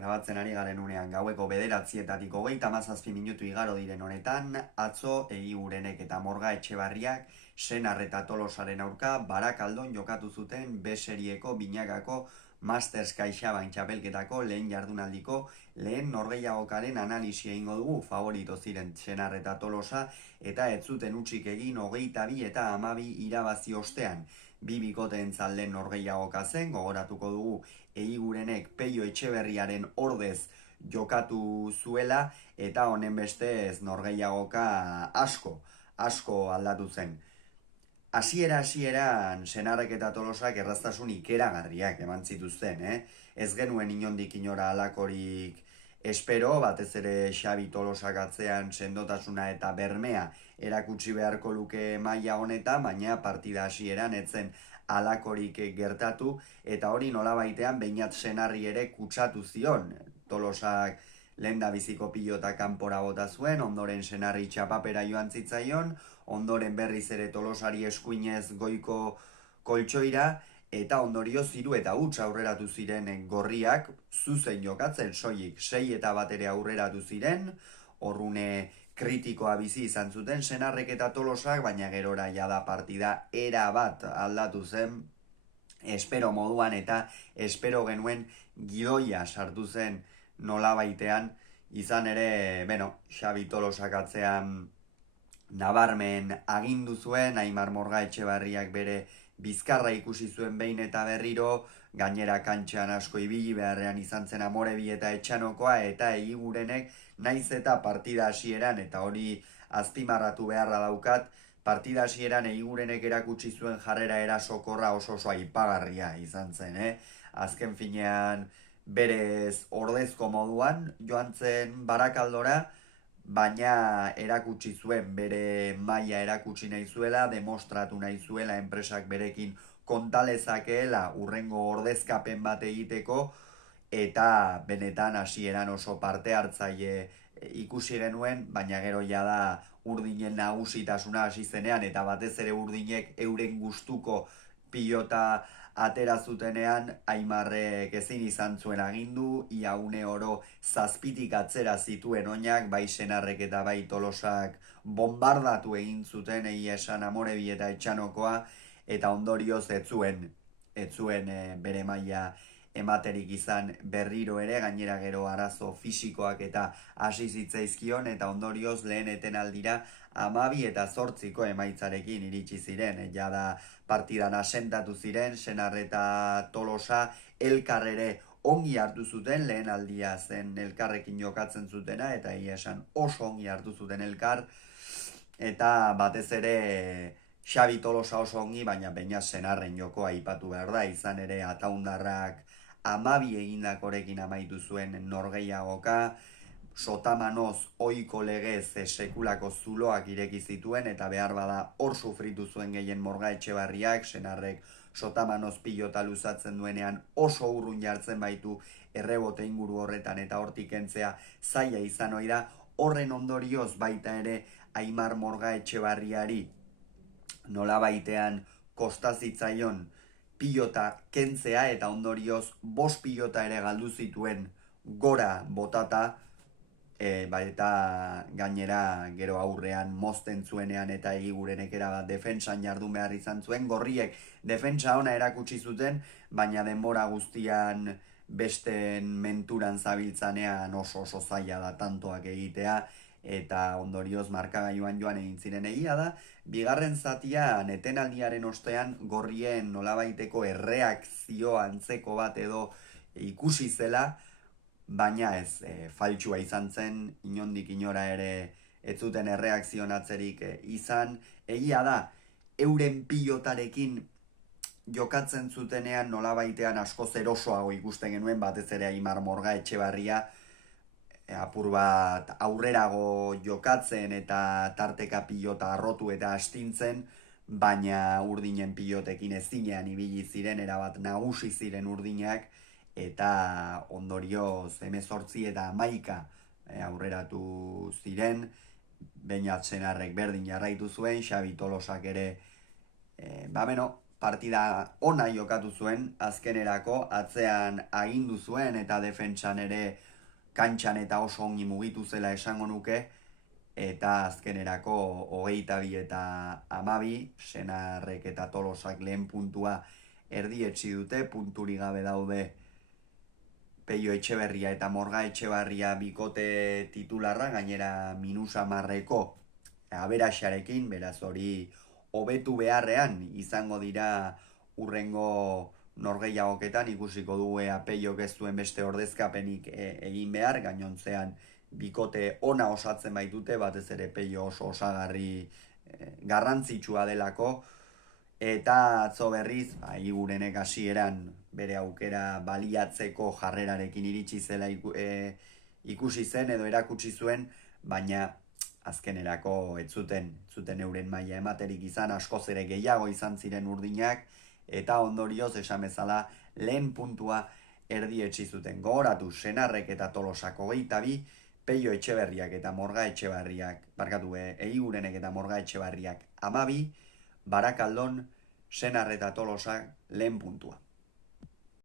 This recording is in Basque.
Grabatzen ari garen unean gaueko 9:37 igaro diren honetan, atzo Egigurenek eta Morga Etxebarriak Senar eta Tolosaren aurka Barakaldon jokatu zuten B serieko binakako Masters CaixaBank txapelketako lehen jardunaldiko lehen norgehiagokaren analisia egingo dugu. Favorito ziren Senar eta Tolosa eta ez zuten hutsik egin 22 eta 12 irabazi ostean. Bi bikoteen zalden norgehiagoka zen, gogoratuko dugu Egigurenek Peio Etxeberriaren ordez jokatu zuela eta honen bestez norgehiagoka asko aldatu zen. Hasieran Senarrek eta Tolosak erraztasun ikeragarriak eman zituzten, Ez genuen inondik inora halakorik espero, batez ere Xabi Tolosak atzean sendotasuna eta bermea erakutsi beharko luke maila honetan, baina partida hasieran etzen halakorik gertatu, eta hori nolabaitean Beñat Senarri ere kutsatu zion. Tolosak lehendabiziko pilota kanpora bota zuen, ondoren Senarri txapapera joan zitzaion, ondoren berriz ere Tolosari eskuinez goiko koltsoira, eta ondorio ziru eta huts aurreratu ziren gorriak, zuzen jokatzen soilik 6 eta bat ere aurreratu ziren, horrune kritikoa bizi izan zuten Senarrek eta Tolosak, baina gerora jada partida erabat aldatu zen, espero moduan eta espero genuen gidoia sartu zen nolabaitean, izan ere, Xabi Tolosak atzean nabarmen agindu zuen, Aimar Morga Etxebarriak bere bizkarra ikusi zuen behin eta berriro, gainera kantxan asko ibili beharrean izan zen Amorebi eta Etxanokoa, eta Egigurenek naiz eta partida hasieran, eta hori azpimarratu beharra daukat, partida hasieran Egigurenek erakutsi zuen jarrera erasokorra oso aipagarria izan zen, Azken finean berez ordezko moduan joan zen Barakaldora, baina erakutsi zuen bere maila erakutsi nahi zuela, demostratu nahi zuela enpresak berekin kontalezakeela urrengo ordezkapen bat egiteko, eta benetan hasieran oso parte hartzaile ikusi genuen, baina gero jada urdinen nagusitasuna hasi zenean, eta batez ere urdinek euren gustuko pilota atera zutenean, Aimarrek ezin izan zuen agindu, ia une oro zazpitik atzera zituen oinak, bai Senarrek eta bai Tolosak bombardatu egin zuten, egia esan Amorebi eta Etxanokoa, eta ondorioz ez zuen bere maila ematerik izan berriro ere, gainera gero arazo fisikoak eta hasi zitzaizkion, eta ondorioz lehen etenaldira 12 eta 8 emaitzarekin iritsi ziren, jada partidan asentatu ziren, Senar eta Tolosa elkarrere ongi hartu zuten, lehen aldia zen elkarrekin jokatzen zutena, eta egia esan oso ongi hartu zuten elkar, eta batez ere Xabi Tolosa oso ongi, baina Beñat Senarren jokoa aipatu behar da, izan ere Ataundarrak 12 egindakorekin amaitu zuen norgehiagoka, sotamanoz ohiko legez sekulako zuloak ireki zituen, eta behar bada hor sufritu zuen gehien Morga Etxebarriak, Senarrek sotamanoz pilota luzatzen duenean oso urrun jartzen baitu errebote inguru horretan, eta hortik kentzea zaila izan ohi da. Horren ondorioz baita ere Aimar Morga Etxebarriari nolabaitean kostazitzaion pilota kentzea, eta ondorioz 5 pilota ere galdu zituen gora botata, eta gainera gero aurrean mozten zuenean eta Egigurenek erabat defentsan jardun behar izan zuen. Gorriek defentsa ona erakutsi zuten, baina denbora guztian besten menturan zabiltzanean oso zaila da tantoak egitea, eta ondorioz markagailuan joan egin ziren. Egia da, bigarren zatian etenaldiaren ostean gorrien nolabaiteko erreakzio antzeko bat edo ikusi zela, baina ez, faltsua izan zen, inondik inora ere ez zuten erreakzionatzerik izan. Egia da, euren pilotarekin jokatzen zutenean nolabaitean askoz erosoago ikusten genuen, batez ere Aimar Morga Etxebarria apur bat aurrerago jokatzen eta tarteka pilota arrotu eta astintzen, baina urdinen pilotekin ezinean ibili ziren, erabat nagusi ziren urdinak, eta ondorioz 18 eta 11 aurreratu ziren. Beñat Senarrek berdin jarraitu zuen, Xabi Tolosak ere partida ona jokatu zuen, azkenerako atzean agindu zuen eta defentsan ere kantxan eta oso ongi mugitu zela esango nuke, eta azkenerako 22 eta 12, Senarrek eta Tolosak lehen puntua erdietsi dute, punturi gabe daude Peio Etxeberria eta Morga Etxebarria bikote titularra, gainera -10 aberaxarekin, beraz hori hobetu beharrean izango dira urrengo norgehiagoketan, ikusiko dugu Peiok ez duen beste ordezkapenik egin behar, gainontzean bikote ona osatzen baitute, batez ere Peio oso osagarri garrantzitsua delako, eta atzo berriz, Igurenek hasieran bere aukera baliatzeko jarrerarekin iritsi zela ikusi zen edo erakutsi zuen, baina azkenerako ez zuten euren maila ematerik izan, askoz ere gehiago izan ziren urdinak, eta ondorioz esan bezala lehen puntua erdietsi zuten. Gogoratu, Senarrek eta Tolosak 22, Peio Etxeberriak eta Morga Etxebarriak, Eigurenek eta Morga Etxebarriak 12, Barakaldon, Senar eta Tolosak lehen puntua.